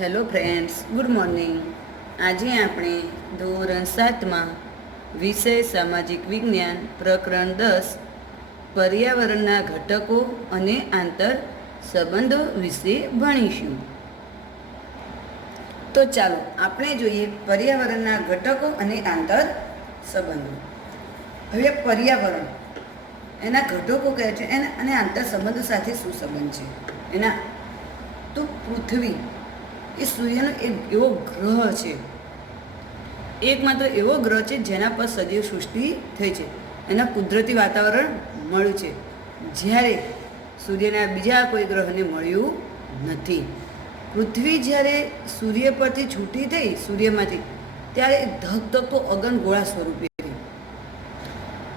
Hello friends, good morning. આજે આપણે ધોરણ 7માં વિષય સામાજિક વિજ્ઞાન પ્રકરણ 10 પર્યાવરણના ઘટકો અને આંતર સંબંધો વિશે ભણીશું. તો ચાલો આપણે જોઈએ પર્યાવરણના ઘટકો અને આંતર સંબંધો. હવે પર્યાવરણ એના ઘટકો કયા છે અને આંતર સંબંધો સાથે શું સંબંધ છે એના? તો પૃથ્વી એ સૂર્યનો એક એવો ગ્રહ છે, એકમાત્ર એવો ગ્રહ છે જેના પર સજીવ સૃષ્ટિ થઈ છે, એના કુદરતી વાતાવરણ મળ્યું છે, જ્યારે સૂર્યના બીજા કોઈ ગ્રહને મળ્યું નથી. પૃથ્વી જ્યારે સૂર્ય પરથી છૂટી થઈ સૂર્યમાંથી, ત્યારે ધગધગતો અગનગોળા સ્વરૂપે હતી.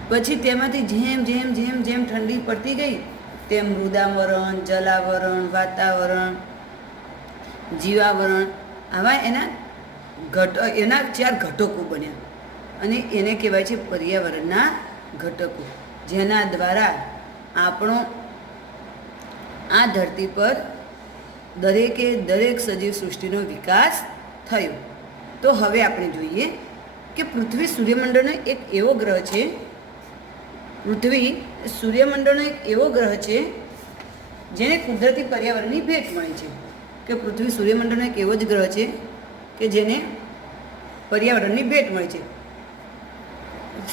પછી તેમાંથી જેમ જેમ જેમ જેમ ઠંડી પડતી ગઈ તેમ મૃદાવરણ, જલાવરણ, વાતાવરણ, જીવાવરણ, આવા એના 4 ઘટકો બન્યા અને એને કહેવાય છે પર્યાવરણના ઘટકો, જેના દ્વારા આપણો આ ધરતી પર દરેક સજીવ સૃષ્ટિનો વિકાસ થયો. તો હવે આપણે જોઈએ કે પૃથ્વી સૂર્યમંડળનો એક એવો ગ્રહ છે, પૃથ્વી સૂર્યમંડળનો એક એવો ગ્રહ છે જેને કુદરતી પર્યાવરણની ભેટ મળી છે. કે પૃથ્વી સૂર્યમંડળનો એક એવો જ ગ્રહ છે કે જેને પર્યાવરણની ભેટ મળી છે.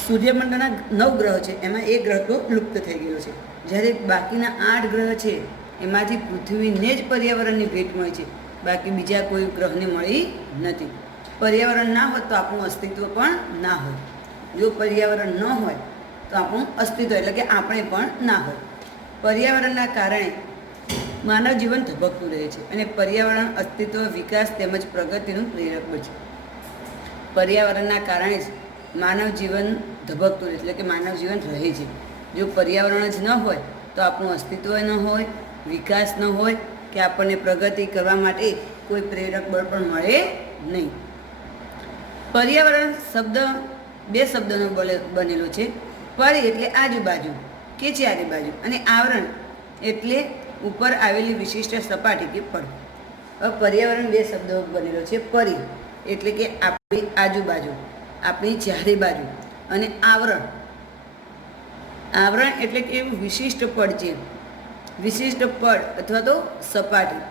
સૂર્યમંડળના 9 ગ્રહ છે, એમાં એક ગ્રહ તો લુપ્ત થઈ ગયો છે, જ્યારે બાકીના 8 ગ્રહ છે એમાંથી પૃથ્વીને જ પર્યાવરણની ભેટ મળી છે, બાકી બીજા કોઈ ગ્રહને મળી નથી. પર્યાવરણ ના હોત તો આપણું અસ્તિત્વ પણ ના હોય. જો પર્યાવરણ ન હોય તો આપણું અસ્તિત્વ એટલે કે આપણે પણ ના હોય. પર્યાવરણના કારણે માનવ જીવન ધબકતું રહે છે અને પર્યાવરણ અસ્તિત્વ, વિકાસ તેમજ પ્રગતિનું પ્રેરક બને છે. પર્યાવરણના કારણે જ માનવ જીવન ધબકતું રહે, એટલે કે માનવ જીવન રહે છે. જો પર્યાવરણ જ ન હોય તો આપણું અસ્તિત્વ ન હોય, વિકાસ ન હોય કે આપણને પ્રગતિ કરવા માટે કોઈ પ્રેરક બળ પણ મળે નહીં. પર્યાવરણ શબ્દ 2 શબ્દનો બનેલો છે. પરી એટલે આજુબાજુ કે ચારે બાજુ, અને આવરણ એટલે ઉપર આવેલી વિશિષ્ટ સપાટી કે પડ. પર્યાવરણ 2 શબ્દો બનેલો છે. પરી એટલે કે આપણી આજુબાજુ, આપણી ચારે બાજુ, અને આવરણ એટલે કે વિશિષ્ટ પડ છે, વિશિષ્ટ પડ અથવા તો સપાટી.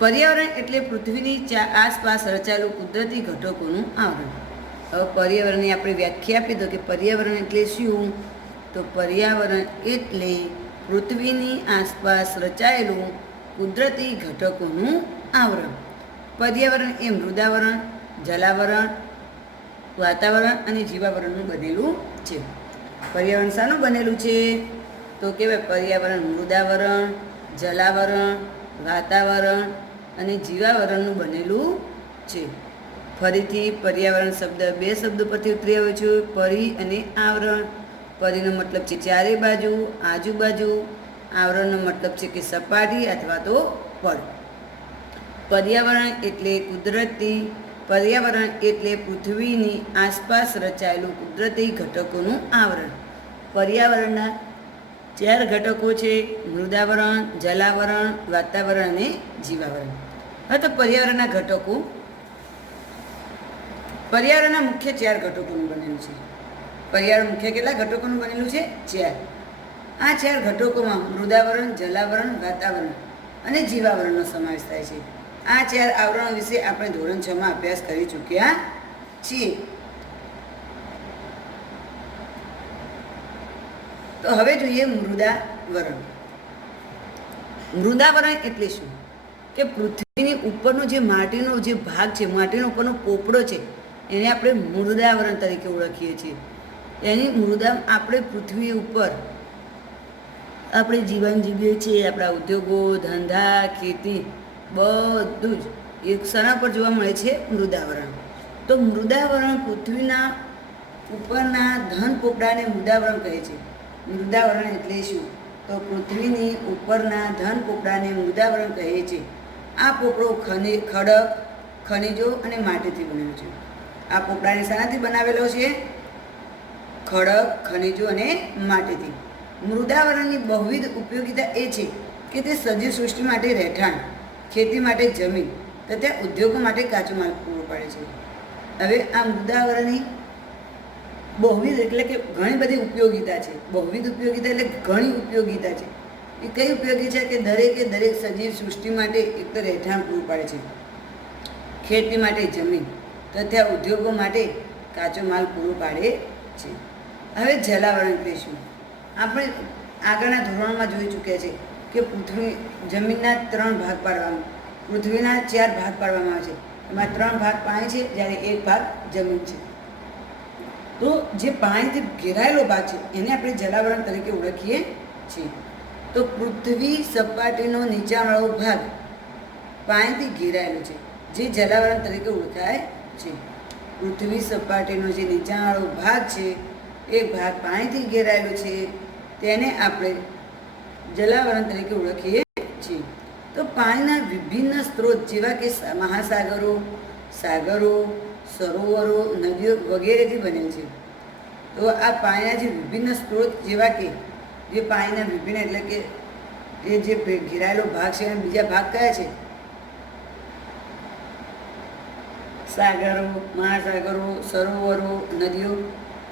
પર્યાવરણ એટલે પૃથ્વીની આસપાસ રચાયેલું કુદરતી ઘટકોનું આવરણ. હવે પર્યાવરણની આપણે વ્યાખ્યા આપી દો કે પર્યાવરણ એટલે શું? તો પર્યાવરણ એટલે પૃથ્વીની આસપાસ રચાયેલું કુદરતી ઘટકોનું આવરણ. પર્યાવરણ એ મૃદાવરણ, જલાવરણ, વાતાવરણ અને જીવાવરણનું બનેલું છે. પર્યાવરણ શાનું બનેલું છે? તો કહેવાય પર્યાવરણ મૃદાવરણ, જલાવરણ, વાતાવરણ અને જીવાવરણનું બનેલું છે. ફરીથી પર્યાવરણ શબ્દ 2 શબ્દો પરથી ઉતરી આવ્યો છે, પરી અને આવરણ. પરીનો મતલબ છે ચારે બાજુ, આજુબાજુ. આવરણનો મતલબ છે કે સપાટી અથવા તો પડ. પર્યાવરણ એટલે પૃથ્વીની આસપાસ રચાયેલું કુદરતી ઘટકોનું આવરણ. પર્યાવરણના 4 ઘટકો છે: મૃદાવરણ, જલાવરણ, વાતાવરણ અને જીવાવરણ. હવે તો પર્યાવરણના ઘટકો, પર્યાવરણના મુખ્ય 4 ઘટકોનું બનેલું છે. પર્યાવરણ મુખ્ય કેટલા ઘટકોનું બનેલું છે? 4. આ 4 ઘટકોમાં મૃદાવરણ, જલાવરણ, વાતાવરણ અને જીવાવરણનો સમાવેશ થાય છે. આ 4 આવરણો વિશે આપણે ધોરણ 6માં અભ્યાસ કરી ચૂક્યા છીએ. તો હવે જોઈએ મૃદાવરણ. મૃદાવરણ એટલે શું? કે પૃથ્વીની ઉપરનો જે માટીનો જે ભાગ છે, માટીનો ઉપરનો પોપડો છે, એને આપણે મૃદાવરણ તરીકે ઓળખીએ છીએ. એની મૃદા આપણે પૃથ્વી ઉપર આપણે જીવન જીવીએ છીએ, આપણા ઉદ્યોગો, ધંધા, ખેતી બધું જ એક શાના પર જોવા મળે છે? મૃદાવરણ. તો મૃદાવરણ પૃથ્વીના ઉપરના ઘન પોપડાને મૃદાવરણ કહે છે. મૃદાવરણ એટલે શું? તો પૃથ્વીની ઉપરના ઘન પોપડાને મૃદાવરણ કહે છે. આ પોપડો ખડક, ખનિજો અને માટીથી બનેલો છે. આ પોપડાને શાનાથી બનાવેલો છે? ખડક, ખનિજો અને માટીથી. મૃદાવરણની બહુવિધ ઉપયોગિતા એ છે કે તે સજીવ સૃષ્ટિ માટે રહેઠાણ ખેતી માટે જમીન તથા ઉદ્યોગો માટે કાચો માલ પૂરો પાડે છે. હવે આ મૃદાવરણની બહુવિધ એટલે કે ઘણી બધી ઉપયોગિતા છે. બહુવિધ ઉપયોગિતા એટલે ઘણી ઉપયોગિતા છે. એ કઈ ઉપયોગી છે કે દરેક સજીવ સૃષ્ટિ માટે એક તો રહેઠાણ પૂરું પાડે છે, ખેતી માટે જમીન તથા ઉદ્યોગો માટે કાચો માલ પૂરો પાડે છે. હવે જલાવરણ એટલે શું? આપણે આગળના ધોરણમાં જોઈ ચૂક્યા છે કે પૃથ્વી જમીનના 3 ભાગ પાડવામાં, પૃથ્વીના 4 ભાગ પાડવામાં આવે છે. એમાં 3 ભાગ પાણી છે, જ્યારે 1 ભાગ જમીન છે. તો જે પાણીથી ઘેરાયેલો ભાગ છે એને આપણે જલાવરણ તરીકે ઓળખીએ છીએ. તો પૃથ્વી સપાટીનો નીચાણવાળો ભાગ પાણીથી ઘેરાયેલો છે, જે જલાવરણ તરીકે ઓળખાય છે. પૃથ્વી સપાટીનો જે નીચાણવાળો ભાગ છે એ ભાગ પાણીથી ઘેરાયેલો છે, તેને આપણે જલાવરણ તરીકે ઓળખીએ છીએ. તો પાણીના વિભિન્ન સ્ત્રોત જેવા કે મહાસાગરો, સાગરો, સરોવરો, નદીઓ વગેરેથી બનેલ છે. તો આ પાણીના જે વિભિન્ન સ્ત્રોત જેવા કે જે પાણીના વિભિન્ન એટલે કે એ જે ઘેરાયેલો ભાગ છે અને બીજા ભાગ કયા છે? સાગરો, મહાસાગરો, સરોવરો, નદીઓ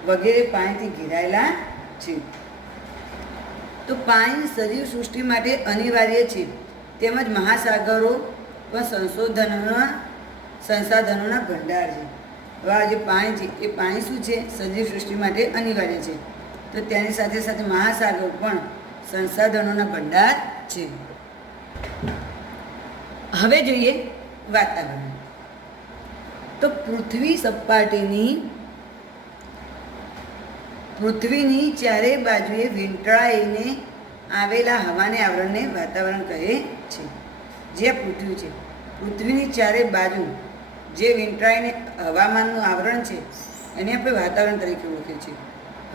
વગેરે પાણીથી ઘેરાયેલા છે. તો પાણી સજીવ સૃષ્ટિ માટે અનિવાર્ય છે, તેમજ મહાસાગરો પણ સંસાધનોના ભંડાર છે. હવે આ જે પાણી છે એ પાણી શું છે? સજીવ સૃષ્ટિ માટે અનિવાર્ય છે. તો તેની સાથે સાથે મહાસાગર પણ સંસાધનોના ભંડાર છે. હવે જોઈએ વાતાવરણ. તો પૃથ્વીની ચારે બાજુએ વીંટળાઈને આવેલા હવાને આવરણને વાતાવરણ કહે છે. જે પૃથ્વી છે, પૃથ્વીની ચારે બાજુ જે વીંટળાઈને હવામાનનું આવરણ છે એને આપણે વાતાવરણ તરીકે ઓળખીએ છીએ.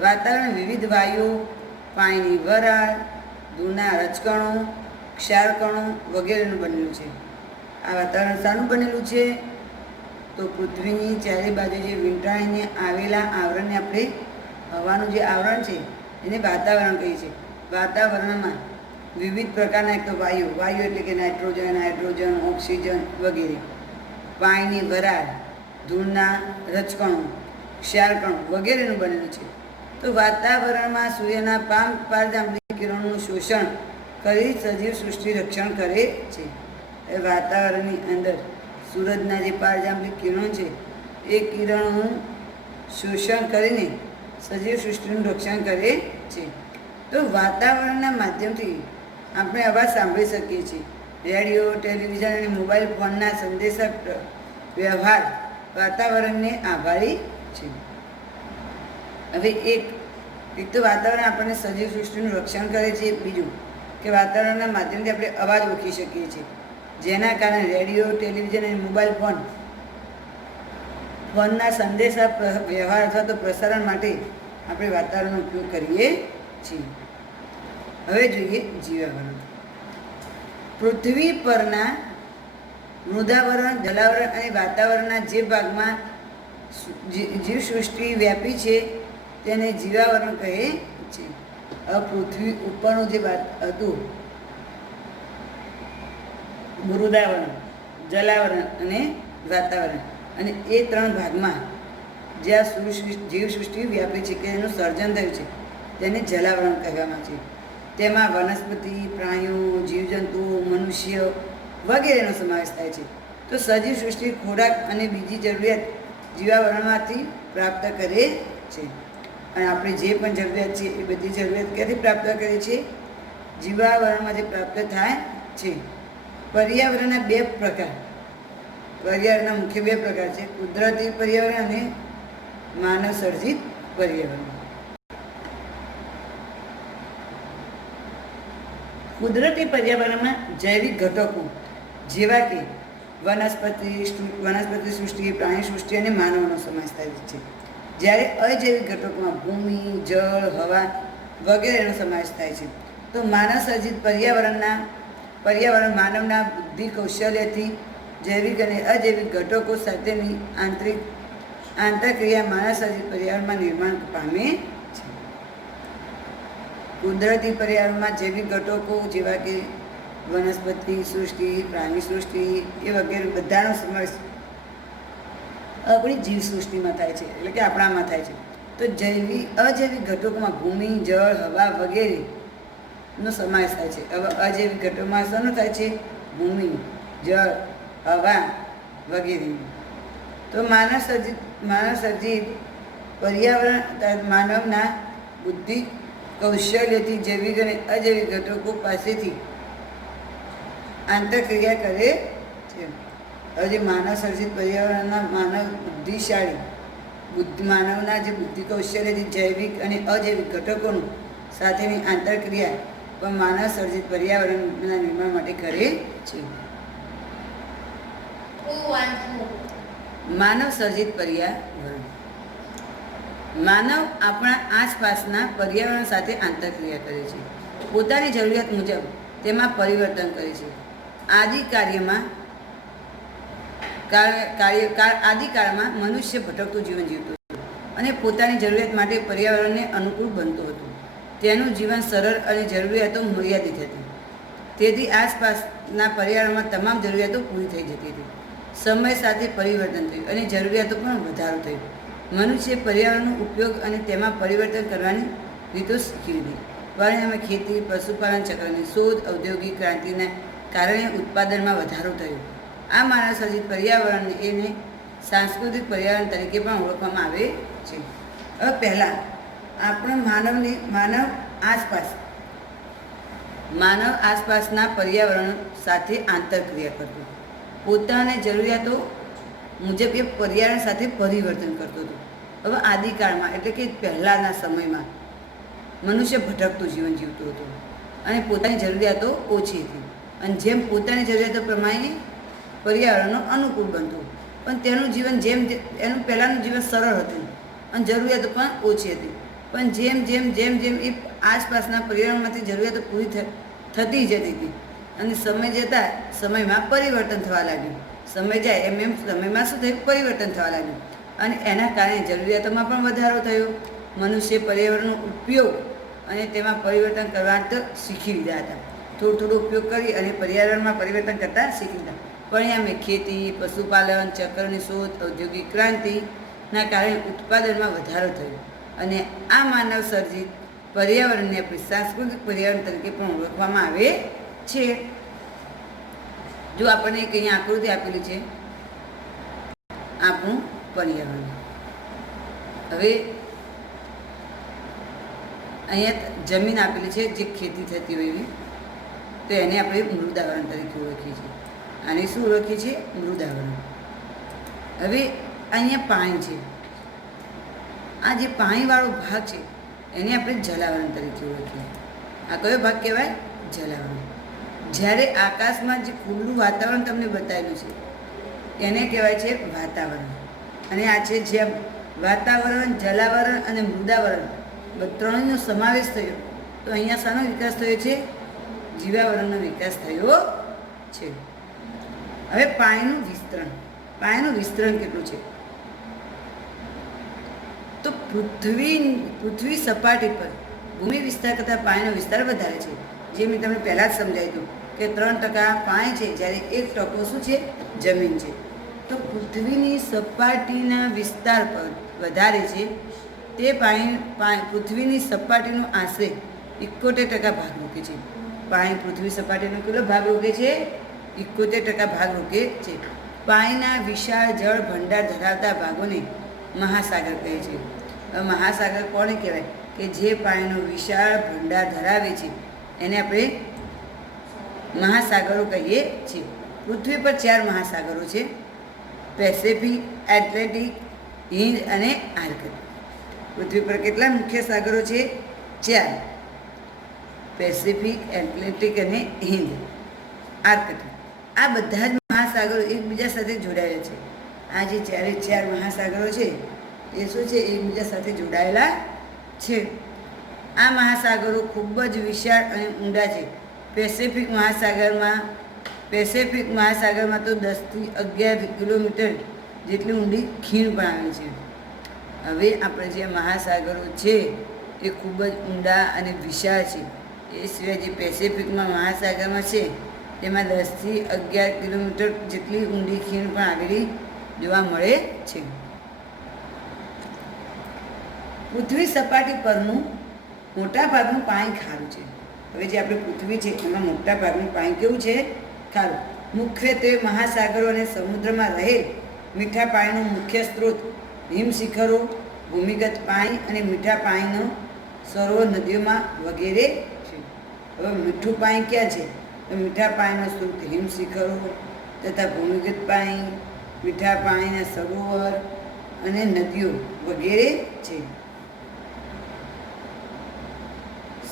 વાતાવરણ વિવિધ વાયુઓ, પાણીની વરાળ, ધૂળના રજકણો, ક્ષારકણો વગેરેનું બનેલું છે. આ વાતાવરણ શાનું બનેલું છે? તો પૃથ્વીની ચારે બાજુ જે વીંટળાઈને આવેલા આવરણને આપણે હવાનું જે આવરણ છે એને વાતાવરણ કહીએ છીએ. વાતાવરણમાં વિવિધ પ્રકારના એક તો વાયુ એટલે કે નાઇટ્રોજન, હાઇડ્રોજન, ઓક્સિજન વગેરે, પાણીની વરાળ, ધૂળના રજકણો, ક્ષારકણો વગેરેનું બનેલું છે. તો વાતાવરણમાં સૂર્યના પારજાંબલી કિરણોનું શોષણ કરી સજીવ સૃષ્ટિ રક્ષણ કરે છે. એ વાતાવરણની અંદર સૂરજના જે પારજાંબલી કિરણો છે એ કિરણોનું શોષણ કરીને સજીવ સૃષ્ટિનું રક્ષણ કરે છે. તો વાતાવરણના માધ્યમથી આપણે અવાજ સાંભળી શકીએ છીએ. રેડિયો, ટેલિવિઝન અને મોબાઈલ ફોનના સંદેશક વ્યવહાર વાતાવરણને આભારી છે. હવે એક તો વાતાવરણ આપણને સજીવ સૃષ્ટિનું રક્ષણ કરે છે. બીજું કે વાતાવરણના માધ્યમથી આપણે અવાજ ઓળખી શકીએ છીએ, જેના કારણે રેડિયો, ટેલિવિઝન અને મોબાઈલ ફોનના સંદેશા વ્યવહાર અથવા તો પ્રસારણ માટે આપણે વાતાવરણનો ઉપયોગ કરીએ છીએ. હવે જોઈએ જીવાવરણ. પૃથ્વી પરના મૃદાવરણ, જલાવરણ અને વાતાવરણના જે ભાગમાં જીવસૃષ્ટિ વ્યાપી છે તેને જીવાવરણ કહે છે. પૃથ્વી ઉપરનું જે વાત હતું મૃદાવરણ, જલાવરણ અને વાતાવરણ, અને એ 3 ભાગમાં જ્યાં જીવસૃષ્ટિ વ્યાપી છે કે એનું સર્જન થયું છે તેને જલાવરણ કહેવામાં છે. તેમાં વનસ્પતિ, પ્રાણીઓ, જીવજંતુઓ, મનુષ્ય વગેરેનો સમાવેશ થાય છે. તો સજીવ સૃષ્ટિ ખોરાક અને બીજી જરૂરિયાત જીવાવરણમાંથી પ્રાપ્ત કરે છે. અને આપણે જે પણ જરૂરિયાત છે એ બધી જરૂરિયાત ક્યાંથી પ્રાપ્ત કરીએ છીએ? જીવાવરણમાંથી પ્રાપ્ત થાય છે. પર્યાવરણના 2 પ્રકાર, પર્યાવરણના મુખ્ય 2 પ્રકાર છે: કુદરતી પર્યાવરણ અને માનવ સર્જિત પર્યાવરણ. કુદરતી પર્યાવરણમાં જૈવિક ઘટકો જેવા કે વનસ્પતિ સૃષ્ટિ, પ્રાણી સૃષ્ટિ અને માનવનો સમાવેશ થાય છે. જ્યારે અજૈવિક ઘટકોમાં ભૂમિ, જળ, હવા વગેરેનો સમાવેશ થાય છે. તો માનવ સર્જિત પર્યાવરણ માનવના બુદ્ધિ કૌશલ્યથી જૈવિક અને અજૈવિક ઘટકો સાથેની આંતરક્રિયા માનવ સર્જિત પર્યાવરણમાં નિર્માણ પામે છે. કુદરતી પર્યાવરણમાં જૈવિક ઘટકો જેવા કે વનસ્પતિ સૃષ્ટિ, પ્રાણી સૃષ્ટિ એ વગેરે બધાનો સમાવેશ આપણી જીવસૃષ્ટિમાં થાય છે, એટલે કે આપણામાં થાય છે. તો અજૈવિક ઘટકોમાં ભૂમિ, જળ, હવા વગેરેનો સમાવેશ થાય છે. હવે અજૈવિક ઘટકોમાં શાનો થાય છે? ભૂમિ, જળ, હવા વગેરે. તો માનવ સર્જિત પર્યાવરણ માનવના બુદ્ધિ કૌશલ્યથી જૈવિક અને અજૈવિક ઘટકો પાસેથી આંતરક્રિયા કરે છે. હવે જે માનવ સર્જિત પર્યાવરણના માનવના જે બુદ્ધિ કૌશલ્યથી જૈવિક અને અજૈવિક ઘટકોનું સાથેની આંતરક્રિયા પણ માનવ સર્જિત પર્યાવરણના નિર્માણ માટે કરે છે. માનવ સર્જિત પર્યાવરણ. માનવ આપણા આસપાસના પર્યાવરણ સાથે આંતરક્રિયા કરે છે, પોતાની જરૂરિયાત મુજબ તેમાં પરિવર્તન કરે છે. આદિકાળમાં મનુષ્ય ભટકતું જીવન જીવતો હતો અને પોતાની જરૂરિયાત માટે પર્યાવરણને અનુકૂળ બનતો હતો. તેનું જીવન સરળ અને જરૂરિયાતો મર્યાદિત હતી, તેથી આસપાસના પર્યાવરણમાં તમામ જરૂરિયાતો પૂરી થઈ જતી હતી. સમય સાથે પરિવર્તન થયું અને જરૂરિયાતો પણ વધારો થયો. મનુષ્ય પર્યાવરણનો ઉપયોગ અને તેમાં પરિવર્તન કરવાની રીતો શીખી લીધી. પરિણામે ખેતી, પશુપાલન ચક્રની શોધ, ઔદ્યોગિક ક્રાંતિના કારણે ઉત્પાદનમાં વધારો થયો. આ માનવ સર્જિત પર્યાવરણને એને સાંસ્કૃતિક પર્યાવરણ તરીકે પણ ઓળખવામાં આવે છે. હવે પહેલાં આપણે માનવ આસપાસના પર્યાવરણ સાથે આંતરક્રિયા કરતો, પોતાની જરૂરિયાતો મુજબ એ પર્યાવરણ સાથે પરિવર્તન કરતો હતો. હવે આદિકાળમાં એટલે કે પહેલાંના સમયમાં મનુષ્ય ભટકતું જીવન જીવતો હતો અને પોતાની જરૂરિયાતો ઓછી હતી, અને જેમ પોતાની જરૂરિયાતો પ્રમાણે પર્યાવરણનો અનુકૂળ બનતું, પણ તેનું જીવન એનું પહેલાંનું જીવન સરળ હતું અને જરૂરિયાતો પણ ઓછી હતી. પણ જેમ એ આસપાસના પર્યાવરણમાંથી જરૂરિયાતો પૂરી થતી જતી હતી અને સમય જતાં સમયમાં પરિવર્તન થવા લાગ્યું. સમય જાય એમ સમયમાં શું થયું? પરિવર્તન થવા લાગ્યું અને એના કારણે જરૂરિયાતોમાં પણ વધારો થયો. મનુષ્ય પર્યાવરણનો ઉપયોગ અને તેમાં પરિવર્તન કરવા તો શીખી લીધા હતા. થોડો ઉપયોગ કરી અને પર્યાવરણમાં પરિવર્તન કરતાં શીખી લીધા. પરિણામે ખેતી, પશુપાલન, ચક્રની શોધ, ઔદ્યોગિક ક્રાંતિના કારણે ઉત્પાદનમાં વધારો થયો અને આ માનવ સર્જિત પર્યાવરણને આપણે સાંસ્કૃતિક પર્યાવરણ તરીકે પણ ઓળખવામાં આવે છે. જો આપણને એક અહીંયા આકૃતિ આપેલી છે, આપણું પર્યાવરણ. હવે અહીંયા જમીન આપેલી છે જે ખેતી થતી હોય એવી, તો એને આપણે મૃદાવરણ તરીકે ઓળખીએ છીએ. આને શું ઓળખીએ છીએ? મૃદાવરણ. હવે અહીંયા પાણી છે, આ જે પાણીવાળો ભાગ છે એને આપણે જલાવરણ તરીકે ઓળખીએ. આ કયો ભાગ કહેવાય? જલાવરણ. જ્યારે આકાશમાં જે ખુલ્લું વાતાવરણ તમને બતાવેલું છે એને કહેવાય છે વાતાવરણ. અને આ છે જેમ વાતાવરણ, જલાવરણ અને મૃદાવરણ ત્રણનો સમાવેશ થયો, તો અહીંયા શાનો વિકાસ થયો છે? જીવાવરણનો વિકાસ થયો છે. હવે પાણીનું વિસ્તરણ કેટલું છે? તો પૃથ્વી સપાટી પર ભૂમિ વિસ્તાર કરતાં પાણીનો વિસ્તાર વધારે છે. જે મેં તમને પહેલાં જ સમજાવ્યું હતું કે 3% પાણી છે, જ્યારે 1% શું છે? જમીન છે. તો પૃથ્વીની સપાટીના વિસ્તાર પર વધારે છે તે પૃથ્વીની સપાટીનો આશરે 71% ભાગ રોકે છે. પાણી પૃથ્વી સપાટીનો કેટલો ભાગ રોકે છે? 71% ભાગ રોકે છે. પાણીના વિશાળ જળ ભંડાર ધરાવતા ભાગોને મહાસાગર કહે છે. મહાસાગર કોને કહેવાય? કે જે પાણીનો વિશાળ ભંડાર ધરાવે છે એને આપણે મહાસાગરો કહીએ છીએ. પૃથ્વી પર 4 મહાસાગરો છે: પેસિફિક, એટલાન્ટિક, હિંદ અને આર્કટિક. પૃથ્વી પર કેટલા મુખ્ય સાગરો છે? 4: પેસિફિક, એટલાન્ટિક અને હિંદ, આર્કટિક. આ બધા જ મહાસાગરો એકબીજા સાથે જોડાયેલા છે. આ જે 4 મહાસાગરો છે એ શું છે? એકબીજા સાથે જોડાયેલા છે. આ મહાસાગરો ખૂબ જ વિશાળ અને ઊંડા છે. પેસિફિક મહાસાગરમાં તો 10 થી 11 કિલોમીટર જેટલી ઊંડી ખીણ પણ આવેલી છે. હવે આપણે જે મહાસાગરો છે એ ખૂબ જ ઊંડા અને વિશાળ છે. એ સિવાય જે પેસિફિકમાં મહાસાગરમાં છે તેમાં 10થી 11 કિલોમીટર જેટલી ઊંડી ખીણ પણ આવેલી જોવા મળે છે. પૃથ્વી સપાટી પરનું મોટાભાગનું પાણી ખારું છે. હવે જે આપણી પૃથ્વી છે એમાં મોટાભાગનું પાણી કેવું છે? ખારું. મુખ્યત્વે મહાસાગરો અને સમુદ્રમાં રહેલ મીઠા પાણીનો મુખ્ય સ્ત્રોત હિમશિખરો, ભૂમિગત પાણી અને મીઠા પાણીનો સરોવર, નદીઓમાં વગેરે છે. હવે મીઠું પાણી ક્યાં છે? તો મીઠા પાણીનો સ્ત્રોત હિમશિખરો તથા ભૂમિગત પાણી, મીઠા પાણીના સરોવર અને નદીઓ વગેરે છે.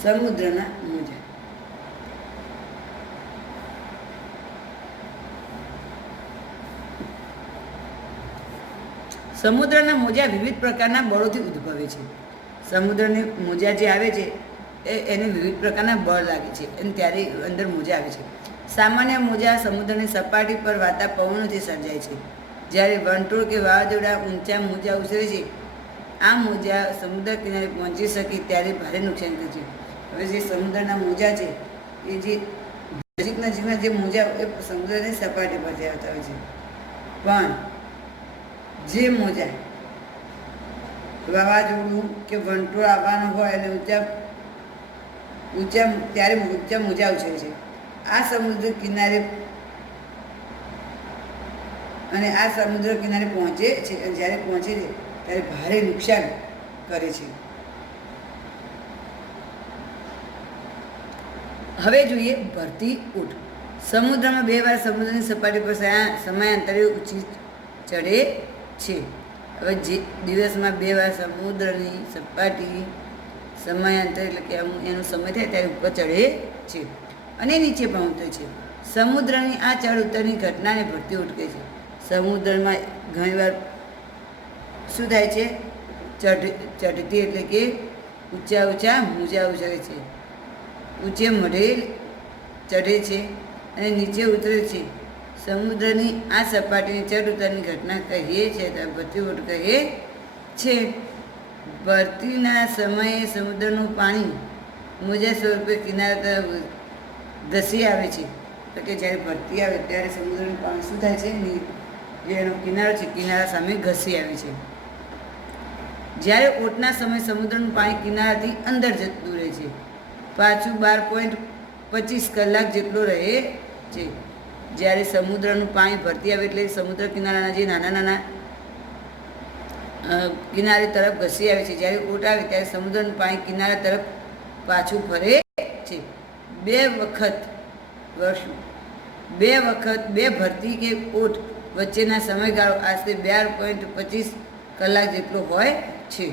સમુદ્રના મોજા. સમુદ્રના મોજા વિવિધ પ્રકારના બળોથી ઉદ્ભવે છે. સમુદ્રની મોજા જે આવે છે એને વિવિધ પ્રકારના બળ લાગે છે અને ત્યારે અંદર મોજા આવે છે. સામાન્ય મોજા સમુદ્રની સપાટી પર વાતા પવનોથી સર્જાય છે. જ્યારે વંટોળ કે વાવાઝોડા ઊંચા મોજા ઉછળે છે, આ મોજા સમુદ્ર કિનારે પહોંચી શકે ત્યારે ભારે નુકસાન થાય છે. હવે જે સમુદ્રના મોજા છે એ જે નજીકના જે મોજા એ સમુદ્રની સપાટી પરથી આવતા હોય છે, પણ જે મોજા વાવાઝોડું કે વંટોળ આવવાનું હોય અને ત્યારે ઊંચા મોજા ઉછળે છે, આ સમુદ્ર કિનારે પહોંચે છે અને જ્યારે પહોંચે છે ત્યારે ભારે નુકસાન કરે છે. હવે જોઈએ ભરતી ઊંટ. સમુદ્રમાં 2 વાર સમુદ્રની સપાટી પર સમયાંતરે ઊંચી ચડે છે. હવે જે દિવસમાં 2 વાર સમુદ્રની સપાટી સમયાંતરે એટલે કે એનો સમય થાય ત્યારે ઉપર ચડે છે અને નીચે પણ ઉતરે છે. સમુદ્રની આ ચડ ઉતરની ઘટનાને ભરતી ઊંટ કહે છે. સમુદ્રમાં ઘણીવાર શું થાય છે? ચડતી એટલે કે ઊંચા મોજા ઉછળે છે, ઊંચે મઢે ચઢે છે અને નીચે ઉતરે છે. સમુદ્રની આ સપાટીની ચડ ઉતરની ઘટના કહીએ છીએ તો ભરતી ઊંટ કહે છે. ભરતીના સમયે સમુદ્રનું પાણી મોજા સ્વરૂપે કિનારા તરફ ધસી આવે છે. તો કે જ્યારે ભરતી આવે ત્યારે સમુદ્રનું પાણી શું થાય છે? જે એનો કિનારો છે કિનારા સામે ઘસી આવે છે. જ્યારે ઓટના સમયે સમુદ્રનું પાણી કિનારાથી અંદર જતું રહે છે, પાછું 12.25 કલાક જેટલો રહે છે. જ્યારે સમુદ્રનું પાણી ભરતી આવે એટલે સમુદ્ર કિનારાના જે નાના કિનારે તરફ ઘસી આવે છે. જ્યારે ઓટ આવે ત્યારે સમુદ્રનું પાણી કિનારા તરફ પાછું ફરે છે. 2 વખત ભરતી કે ઓટ વચ્ચેના સમયગાળો આશરે 12.25 કલાક જેટલો હોય છે.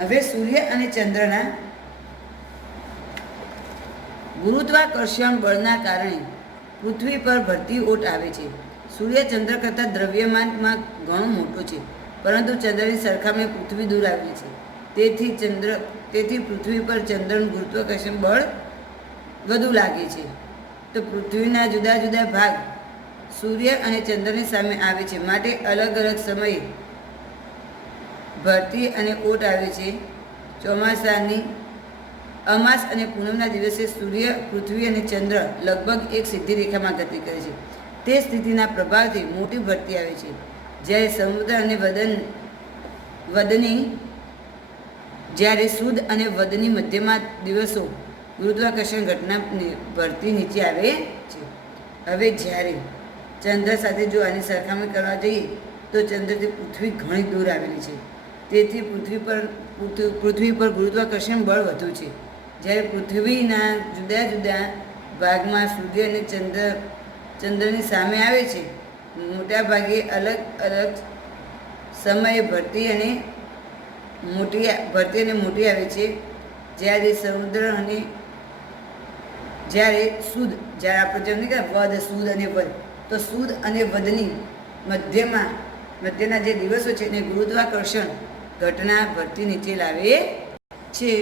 હવે સૂર્ય અને ચંદ્રના ગુરુત્વાકર્ષણ બળના કારણે પૃથ્વી પર ભરતી ઓટ આવે છે. સૂર્ય ચંદ્ર કરતાં દ્રવ્યમાનમાં ઘણો મોટો છે, પરંતુ ચંદ્રની સરખામણીએ પૃથ્વી દૂર આવેલી છે. તેથી પૃથ્વી પર ચંદ્રનું ગુરુત્વાકર્ષણ બળ વધુ લાગે છે. તો પૃથ્વીના જુદા જુદા ભાગ સૂર્ય અને ચંદ્રની સામે આવે છે, માટે અલગ અલગ સમયે ભરતી અને ઓટ આવે છે. ચોમાસાની અમાસ અને પૂનમના દિવસે સૂર્ય, પૃથ્વી અને ચંદ્ર લગભગ એક સીધી રેખામાં ગતિ કરે છે. તે સ્થિતિના પ્રભાવથી મોટી ભરતી આવે છે. જ્યારે સમુદ્ર અને જ્યારે સુદ અને વદની મધ્યમાં દિવસો ગુરુત્વાકર્ષણ ઘટના ભરતી નીચે આવે છે. હવે જ્યારે ચંદ્ર સાથે જો આની સરખામણી કરવા જઈએ તો ચંદ્રથી પૃથ્વી ઘણી દૂર આવેલી છે. તેથી પૃથ્વી પર ગુરુત્વાકર્ષણ બળ વધુ છે. જ્યારે પૃથ્વીના જુદા જુદા ભાગમાં સૂર્ય અને ચંદ્રની સામે આવે છે, મોટા ભાગે અલગ અલગ સમયે ભરતી અને મોટી આવે છે. જ્યારે સમુદ્ર અને જ્યારે આપણે જેમ નહીં વદ, સૂદ અને વદ, તો સૂદ અને વદની મધ્યના જે દિવસો છે એને ગુરુત્વાકર્ષણ ઘટના ભરતી નીચે લાવે છે.